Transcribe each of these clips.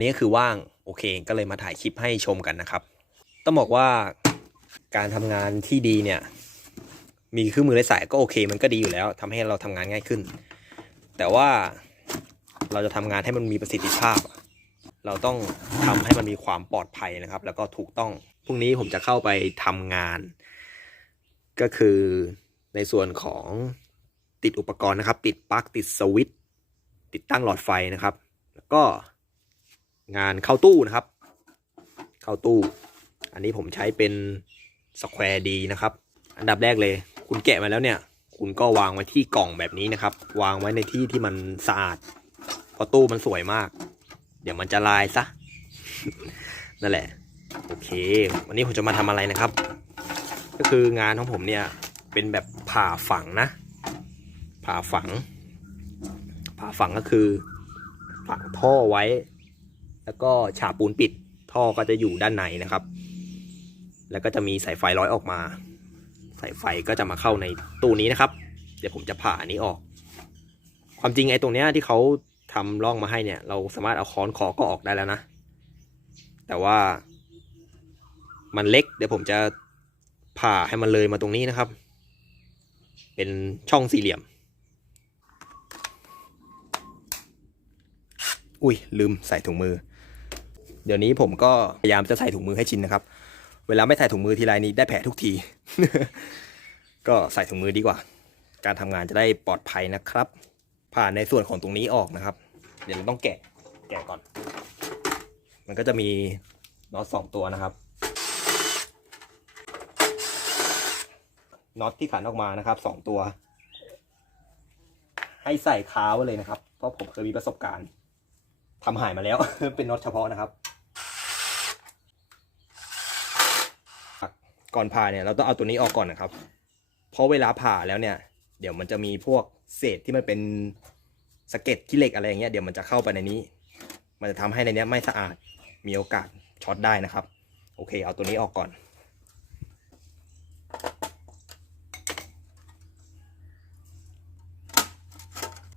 นี่ก็คือว่างโอเค ก็เลยมาถ่ายคลิปให้ชมกันนะครับ ต้องบอกว่าการทำงานที่ดีเนี่ย มีเครื่องมือไร้สายก็โอเค มันก็ดีอยู่แล้วทำให้เราทำงานง่ายขึ้น แต่ว่าเราจะทำงานให้มันมีประสิทธิภาพ เราต้องทำให้มันมีความปลอดภัยนะครับ แล้วก็ถูกต้องพรุ่งนี้ผมจะเข้าไปทำงาน ก็คือในส่วนของติดอุปกรณ์นะครับ ติดปลั๊กติดสวิตติดตั้งหลอดไฟนะครับ แล้วก็ งานเข้าตู้นะครับ เข้าตู้ อันนี้ผมใช้เป็นสแควร์ดีนะครับ อันดับแรกเลย คุณแกะมาแล้วเนี่ย คุณก็วางไว้ที่กล่องแบบนี้นะครับ วางไว้ในที่ที่มันสะอาดเพราะตู้มันสวยมาก เดี๋ยวมันจะลายซะ นั่นแหละ โอเค วันนี้ผมจะมาทำอะไรนะครับ ก็คืองานของผมเนี่ย เป็นแบบผ่าฝังนะ ผ่าฝัง ผ่าฝังก็คือฝังท่อไว้ แล้วก็ฉาบปูนปิดท่อก็จะอยู่ด้านในนะครับ แล้วก็จะมีสายไฟร้อยออกมา สายไฟก็จะมาเข้าในตู้นี้นะครับ เดี๋ยวผมจะผ่าอันนี้ออก ความจริงไอ้ตรงเนี้ยที่เขาทำร่องมาให้เนี่ย เราสามารถเอาค้อนคอก็ออกได้แล้วนะ แต่ว่า มันเล็ก เดี๋ยวผมจะผ่าให้มันเลยมาตรงนี้นะครับ เป็นช่องสี่เหลี่ยม อุ้ยลืมใส่ถุงมือ เดี๋ยวนี้ผมก็พยายามจะใส่ถุงมือให้ชินนะครับ เวลาไม่ใส่ถุงมือทีไรนี้ได้แผลทุกที ก็ใส่ถุงมือดีกว่า การทำงานจะได้ปลอดภัยนะครับ ผ่านในส่วนของตรงนี้ออกนะครับ เดี๋ยวเราต้องแกะแกะก่อน มันก็จะมีน็อตสองตัวนะครับน็อตที่ขันออกมานะครับสองตัว ให้ใส่คาไว้เลยนะครับ เพราะผมเคยมีประสบการณ์ทำหายมาแล้ว เป็นน็อตเฉพาะนะครับ ก่อนผ่าเนี่ยเราต้องเอาตัวนี้ออกก่อนนะครับ เพราะเวลาผ่าแล้วเนี่ย เดี๋ยวมันจะมีพวกเศษที่มันเป็นสะเก็ดขี้เหล็กอะไรอย่างเงี้ยเดี๋ยวมันจะเข้าไปในนี้ มันจะทำให้ในนี้ไม่สะอาดมีโอกาสช็อตได้นะครับ โอเค เอาตัวนี้ออกก่อน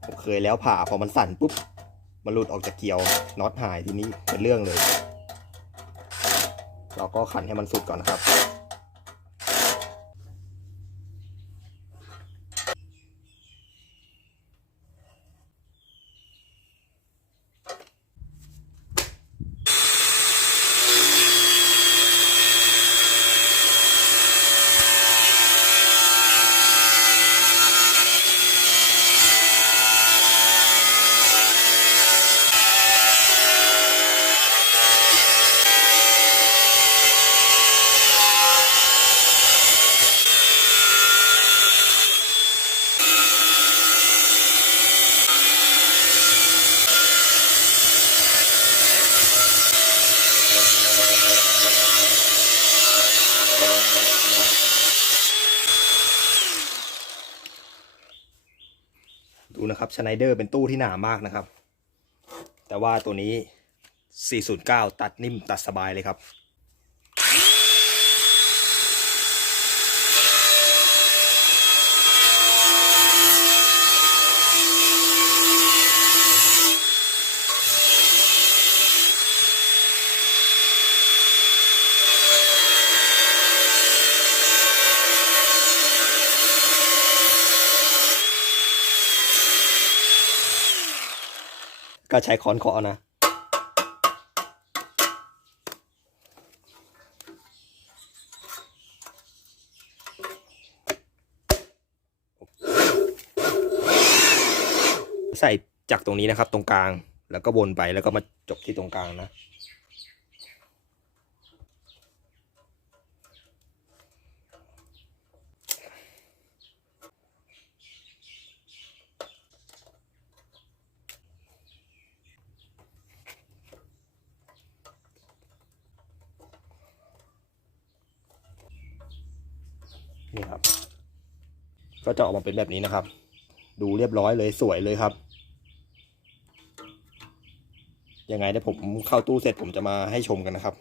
ผมเคยแล้วผ่าพอมันสั่นปุ๊บมันหลุดออกจากเกลียวน็อตหายทีนี้เป็นเรื่องเลย เราก็ขันให้มันสุดก่อนนะครับ ดูนะครับชไนเดอร์เป็นตู้ที่หนามากนะครับ แต่ว่าตัวนี้ 409 ตัดนิ่มตัดสบายเลยครับ ก็ใช้ค้อนเคาะนะ ใส่จากตรงนี้นะครับ ตรงกลางแล้วก็วนไปแล้วก็มาจบที่ตรงกลางนะ นี่ครับ ก็จะออกมาเป็นแบบนี้นะครับ ดูเรียบร้อยเลยสวยเลยครับยังไงเดี๋ยวผมเข้าตู้เสร็จผมจะมาให้ชมกันนะครับ